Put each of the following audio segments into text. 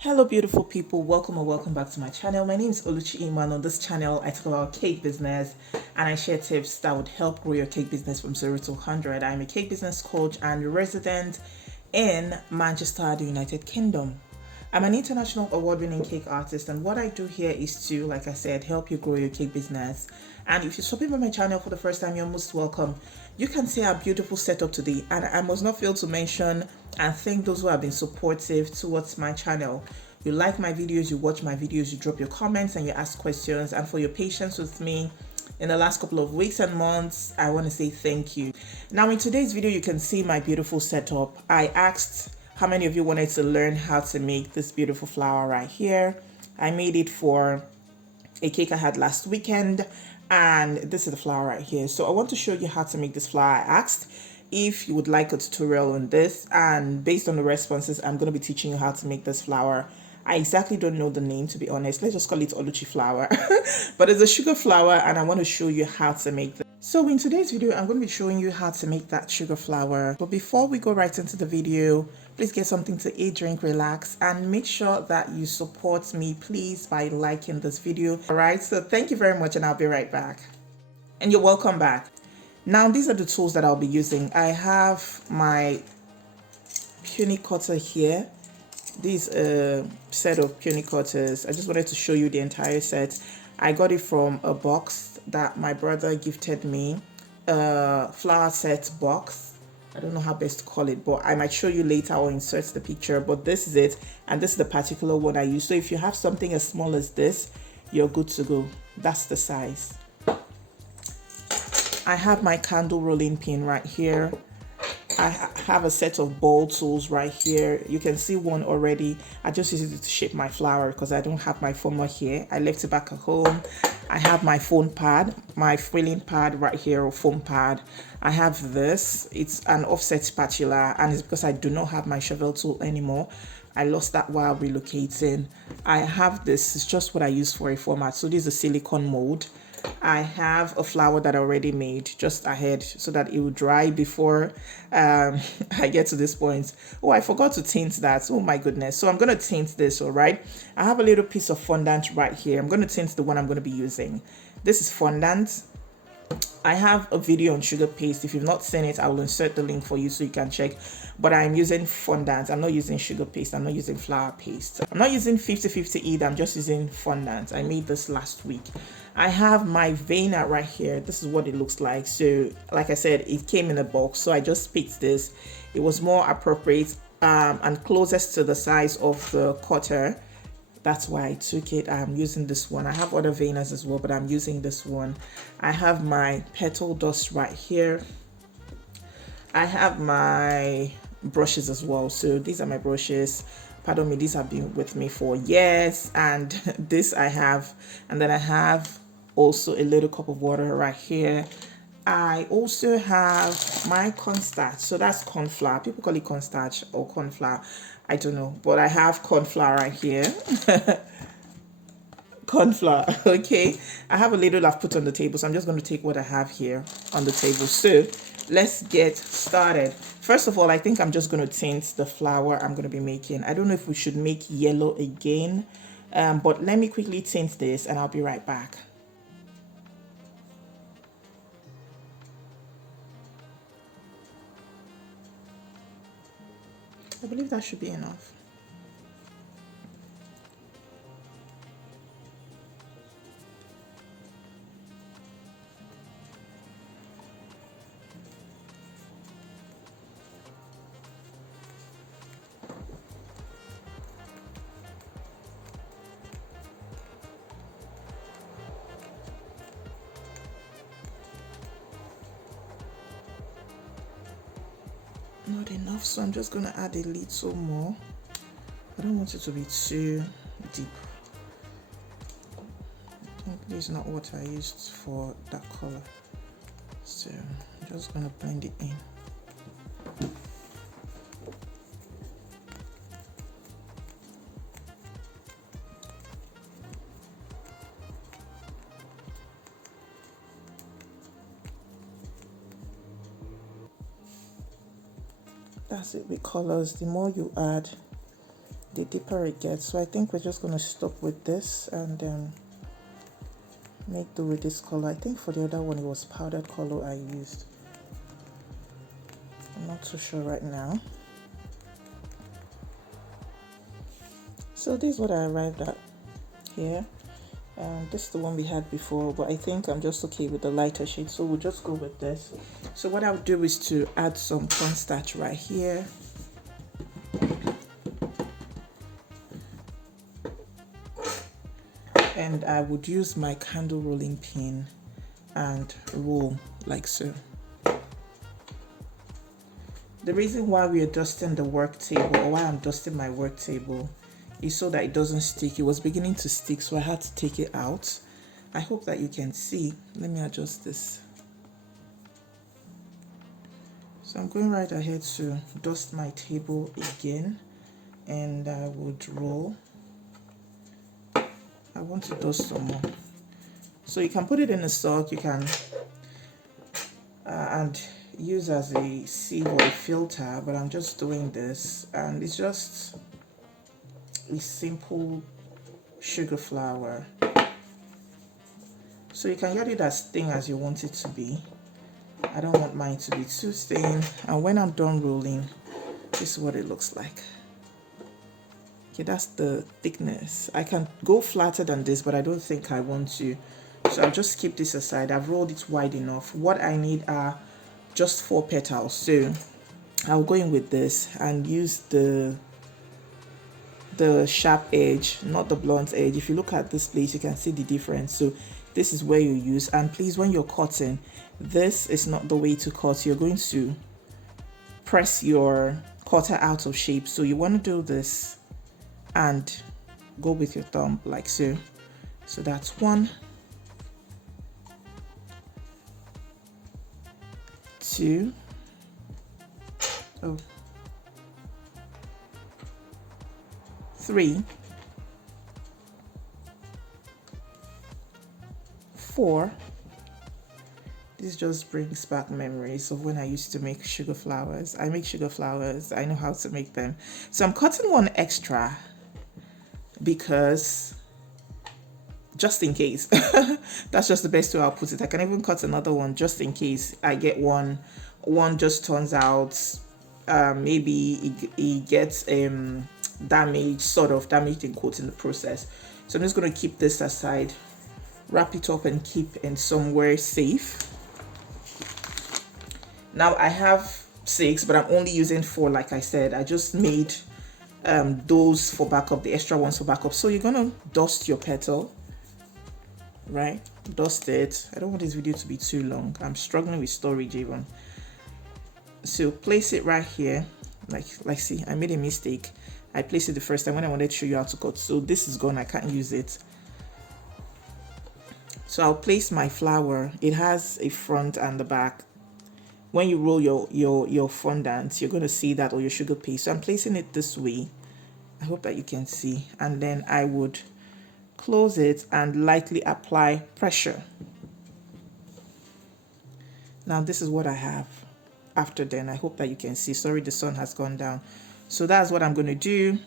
Hello beautiful people, welcome or welcome back to my channel. My name is Oluchi Iman. On this channel I talk about cake business and I share tips that would help grow your cake business from 0 to 100. I'm a cake business coach and resident in Manchester, the United Kingdom. I'm an international award-winning cake artist, and what I do here is to, like I said, help you grow your cake business. And if you're stopping by my channel for the first time, you're most welcome. You can see our beautiful setup today, and I must not fail to mention and thank those who have been supportive towards my channel. You like my videos, you watch my videos, you drop your comments and you ask questions, and for your patience with me in the last couple of weeks and months, I want to say thank you. Now in today's video, you can see my beautiful setup. I asked how many of you wanted to learn how to make this beautiful flower right here. I made it for a cake I had last weekend, and this is the flower right here. So I want to show you how to make this flower. I asked if you would like a tutorial on this, and based on the responses, I'm going to be teaching you how to make this flower. I exactly don't know the name, to be honest. Let's just call it Oluchi flower. But it's a sugar flower, and I want to show you how to make this. So in today's video, I'm going to be showing you how to make that sugar flower. But before we go right into the video, please get something to eat, drink, relax, and make sure that you support me, please, by liking this video. All right, so thank you very much, and I'll be right back. And you're welcome back. Now, these are the tools that I'll be using. I have my puny cutter here. These set of puny cutters. I just wanted to show you the entire set. I got it from a box that my brother gifted me, a flower set box. I don't know how best to call it, but I might show you later or insert the picture. But this is it, and this is the particular one I use. So if you have something as small as this, you're good to go. That's the size. I have my candle rolling pin right here. I have a set of ball tools right here. You can see one already. I just use it to shape my flower because I don't have my former here. I left it back at home. I have my foam pad, my frilling pad right here, or foam pad. I have this. It's an offset spatula, and it's because I do not have my shovel tool anymore. I lost that while relocating. I have this. It's just what I use for a format. So this is a silicone mold. I have a flower that I already made just ahead so that it will dry before I get to this point. Oh, I forgot to tint that. Oh my goodness. So I'm going to tint this, all right? I have a little piece of fondant right here. I'm going to tint the one I'm going to be using. This is fondant. I have a video on sugar paste. If you've not seen it, I will insert the link for you so you can check. But I'm using fondant. I'm not using sugar paste. I'm not using flour paste. I'm not using 50-50 either. I'm just using fondant. I made this last week. I have my veiner right here. This is what it looks like. So like I said, it came in a box. So I just picked this. It was more appropriate and closest to the size of the cutter. That's why I took it. I'm using this one. I have other veiners as well, but I'm using this one. I have my petal dust right here. I have my brushes as well. So these are my brushes. Pardon me, these have been with me for years. And this I have. And then I have also a little cup of water right here. I also have my cornstarch. So that's corn flour. People call it cornstarch or corn flour. I don't know. But I have corn flour right here. Corn flour, okay? I have a little I've put on the table. So I'm just going to take what I have here on the table. So let's get started. First of all, I think I'm just going to tint the flower I'm going to be making. I don't know if we should make yellow again. But let me quickly tint this and I'll be right back. I believe that should be enough. Not enough, so I'm just going to add a little more. I don't want it to be too deep. I think this is not what I used for that color. So I'm just going to blend it in. That's it with colors. The more you add, the deeper it gets. So I think we're just going to stop with this and make do with this color. I think for the other one it was powdered color I used. I'm not too sure right now. So this is what I arrived at here. This is the one we had before, but I think I'm just okay with the lighter shade, so we'll just go with this. So what I'll do is to add some cornstarch right here. And I would use my candle rolling pin and roll like so. The reason why we are dusting the work table, or why I'm dusting my work table, is so that it doesn't stick. It was beginning to stick, so I had to take it out. I hope that you can see. Let me adjust this. So I'm going right ahead to dust my table again, and I would roll. I want to dust some more. So you can put it in a sock, you can and use as a sieve or a filter, but I'm just doing this, and it's just a simple sugar flower. So you can get it as thin as you want it to be. I don't want mine to be too thin, and when I'm done rolling, this is what it looks like. Okay, that's the thickness. I can go flatter than this, but I don't think I want to, so I'll just keep this aside. I've rolled it wide enough. What I need are just 4 petals, so I'll go in with this and use the sharp edge, not the blunt edge. If you look at this place, you can see the difference. So this is where you use, and please, when you're cutting, this is not the way to cut. You're going to press your cutter out of shape, so you want to do this and go with your thumb like so. So that's 1, 2, 3, 4. This just brings back memories of when I used to make sugar flowers. I make sugar flowers. I know how to make them. So I'm cutting one extra because just in case. That's just the best way I'll put it. I can even cut another one just in case I get one just turns out maybe it gets damaged, sort of damaged in quotes, in the process. So I'm just going to keep this aside, wrap it up, and keep in somewhere safe. Now I have 6, but I'm only using 4. Like I said, I just made those for backup, the extra ones for backup. So you're gonna dust your petal, right? Dust it. I don't want this video to be too long. I'm struggling with storage even. So place it right here. Like see, I made a mistake. I placed it the first time when I wanted to show you how to cut. So this is gone, I can't use it. So I'll place my flower. It has a front and the back. When you roll your fondant, you're going to see that, or your sugar paste. So I'm placing it this way. I hope that you can see. And then I would close it and lightly apply pressure. Now this is what I have after then. I hope that you can see. Sorry, the sun has gone down. So that's what I'm going to do.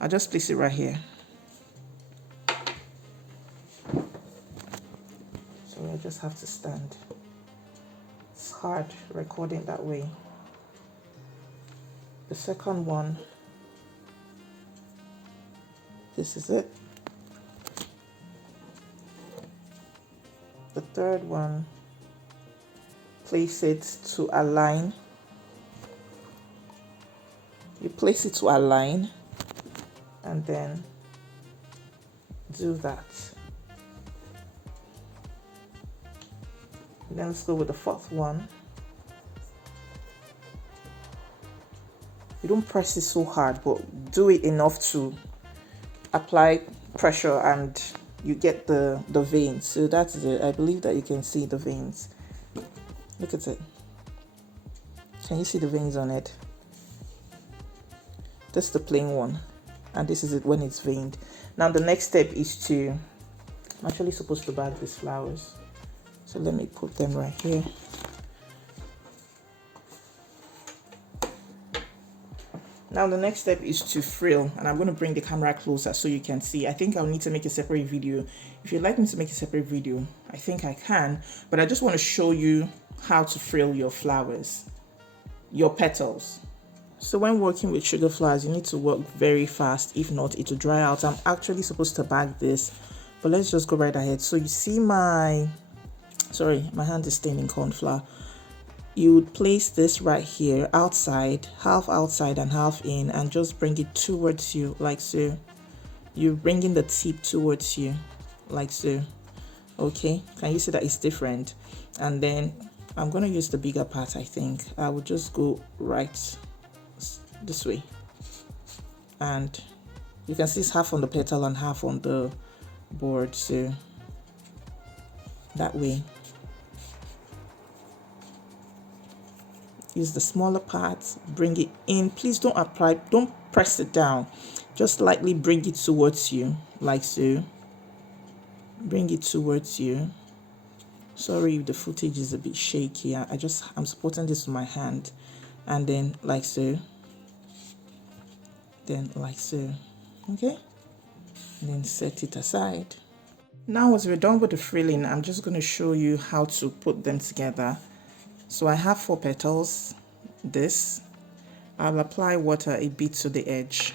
I'll just place it right here. So I just have to stand. It's hard recording that way. The second one, this is it. The third one, place it to align. You place it to align and then do that. And then let's go with the fourth one. You don't press it so hard, but do it enough to apply pressure and you get the veins. So that's it. I believe that you can see the veins. Look at it. Can you see the veins on it? That's the plain one, and this is it when it's veined. Now the next step is to, I'm actually supposed to bag these flowers, so let me put them right here. Now the next step is to frill, and I'm going to bring the camera closer so you can see. I think I'll need to make a separate video. If you'd like me to make a separate video, I think I can, but I just want to show you how to frill your flowers, your petals. So when working with sugar flowers, you need to work very fast. If not, it will dry out. I'm actually supposed to bag this, but let's just go right ahead. So you see my hand is stained in corn flour. You would place this right here outside and half in, and just bring it towards you like so. You're bringing the tip towards you like so. Okay, can you see that it's different? And then I'm going to use the bigger part. I think I will just go right this way, and you can see it's half on the petal and half on the board, so that way. Use the smaller parts, bring it in. Please don't press it down, just lightly bring it towards you like so. Bring it towards you. Sorry if the footage is a bit shaky. I'm supporting this with my hand, and then like so, then like so. Okay, and then set it aside. Now as we're done with the frilling, I'm just going to show you how to put them together. So I have 4 petals. I'll apply water a bit to the edge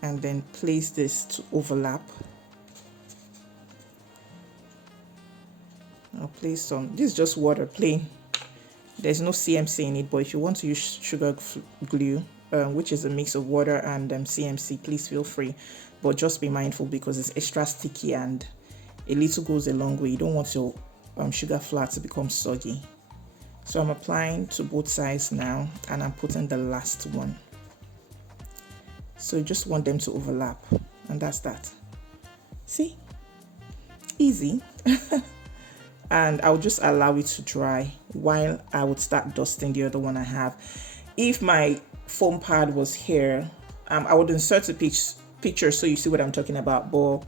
and then place this to overlap. I'll place some, this is just water plain. There's no CMC in it, but if you want to use sugar glue, which is a mix of water and CMC, please feel free. But just be mindful because it's extra sticky and a little goes a long way. You don't want your sugar flour to become soggy. So I'm applying to both sides now, and I'm putting the last one. So you just want them to overlap, and that's that. See? Easy. And I'll just allow it to dry while I would start dusting the other one I have. If my foam pad was here, I would insert a picture so you see what I'm talking about, but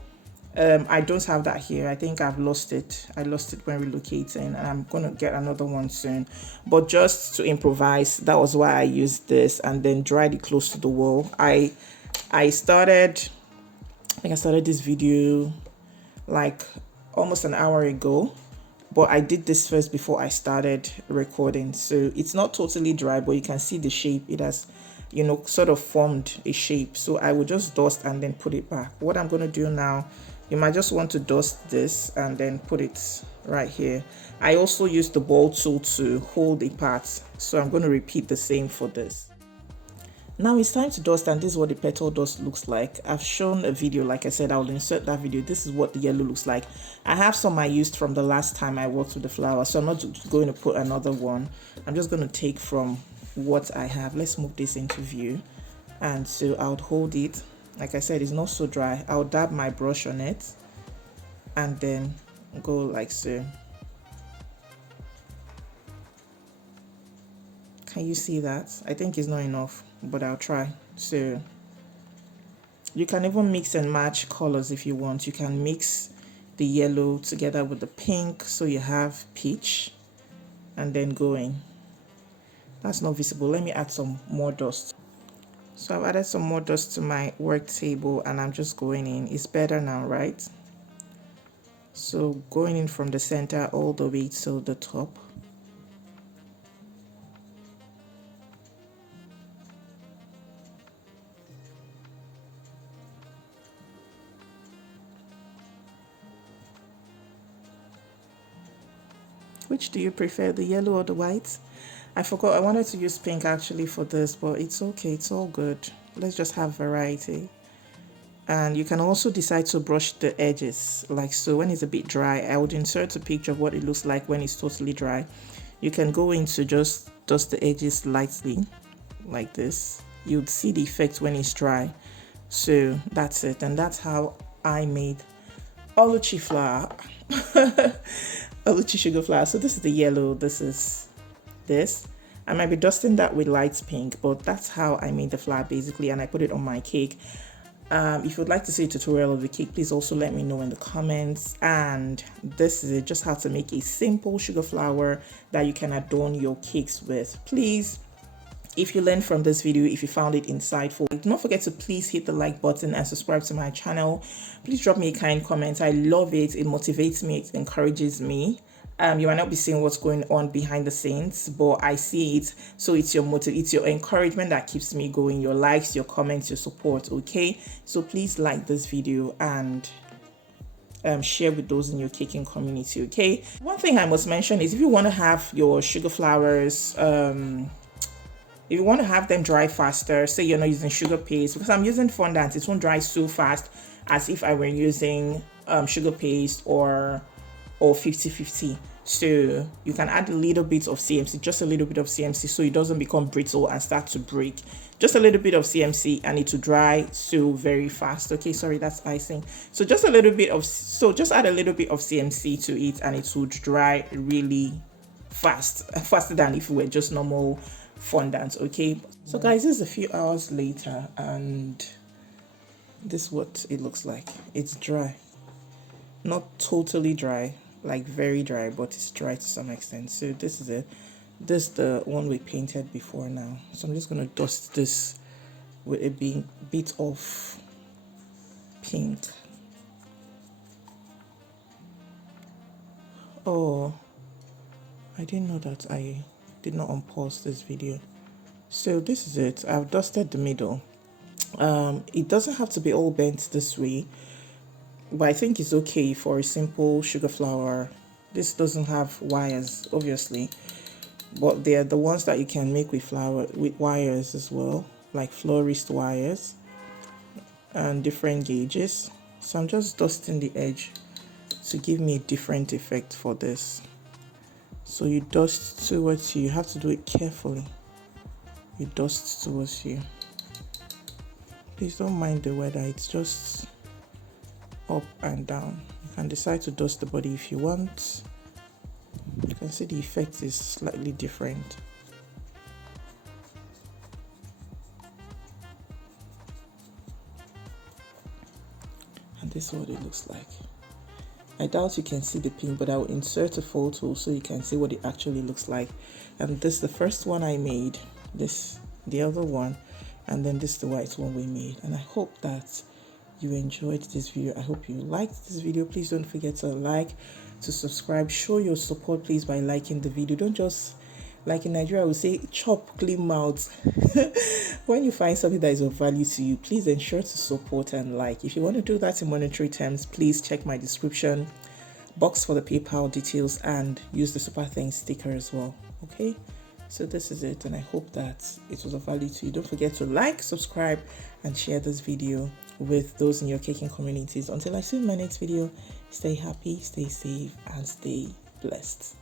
I don't have that here. I think I've lost it. I lost it when relocating, and I'm gonna get another one soon. But just to improvise, that was why I used this, and then dried it close to the wall. I started this video like almost an hour ago, but I did this first before I started recording. So it's not totally dry, but you can see the shape. It has, sort of formed a shape. So I will just dust and then put it back. What I'm going to do now, you might just want to dust this and then put it right here. I also use the ball tool to hold a part. So I'm going to repeat the same for this. Now it's time to dust, and this is what the petal dust looks like. I've shown a video, like I said, I'll insert that video. This is what the yellow looks like. I have some I used from the last time I worked with the flower, so I'm not going to put another one. I'm just going to take from what I have. Let's move this into view. And so I would hold it. Like I said, it's not so dry. I'll dab my brush on it and then go like so. Can you see that? I think it's not enough, but I'll try. So you can even mix and match colors if you want. You can mix the yellow together with the pink, so you have peach, and then going. That's not visible. Let me add some more dust. So I've added some more dust to my work table, and I'm just going in. It's better now, right? So going in from the center all the way to the top. Which do you prefer, the yellow or the white? I forgot, I wanted to use pink actually for this, but it's okay, it's all good. Let's just have variety. And you can also decide to brush the edges like so. When it's a bit dry, I would insert a picture of what it looks like when it's totally dry. You can go into just dust the edges lightly like this. You'd see the effect when it's dry. So that's it, and that's how I made Oluchi flower. Oluchi sugar flower. So this is the yellow, this is this. I might be dusting that with light pink, but that's how I made the flower basically, and I put it on my cake. If you'd like to see a tutorial of the cake, please also let me know in the comments. And this is it, just how to make a simple sugar flower that you can adorn your cakes with. Please If you learned from this video, if you found it insightful, don't forget to please hit the like button and subscribe to my channel. Please drop me a kind comment. I love it. It motivates me. It encourages me. You might not be seeing what's going on behind the scenes, but I see it. So it's your it's your encouragement that keeps me going. Your likes, your comments, your support. Okay, so please like this video and share with those in your caking community. Okay, one thing I must mention is if you want to have your sugar flowers, if you want to have them dry faster, say you're not using sugar paste, because I'm using fondant, it won't dry so fast as if I were using sugar paste or 50-50. So you can add a little bit of CMC, just a little bit of CMC, so it doesn't become brittle and start to break. Just a little bit of CMC and it will dry so very fast. Okay, sorry, that's icing. So just a little bit of, just add a little bit of CMC to it and it will dry really fast, faster than if it were just normal fondant. Okay, so guys, this is a few hours later and this is what it looks like. It's dry, not totally dry, like very dry, but it's dry to some extent. So this is it. This is the one we painted before now. So I'm just going to dust this with a bit of pink. Oh, I didn't know that I did not unpause this video. So this is it. I've dusted the middle. It doesn't have to be all bent this way, but I think it's okay for a simple sugar flower. This doesn't have wires, obviously, but they're the ones that you can make with wires as well, like florist wires and different gauges. So I'm just dusting the edge to give me a different effect for this. So you dust towards you. You have to do it carefully. You dust towards you. Please don't mind the weather. It's just up and down. You can decide to dust the body if you want. You can see the effect is slightly different. And this is what it looks like. I doubt you can see the pink, but I'll insert a photo so you can see what it actually looks like. And this is the first one I made, this the other one, and then this is the white one we made. And I hope that you enjoyed this video. I hope you liked this video. Please don't forget to like, to subscribe, show your support please by liking the video. Don't just, like in Nigeria I would say, chop clean mouth. When you find something that is of value to you, please ensure to support and like. If you want to do that in monetary terms, please check my description box for the PayPal details and use the super thanks sticker as well. Okay, so this is it, and I hope that it was of value to you. Don't forget to like, subscribe, and share this video with those in your caking communities. Until I see you in my next video, stay happy, stay safe, and stay blessed.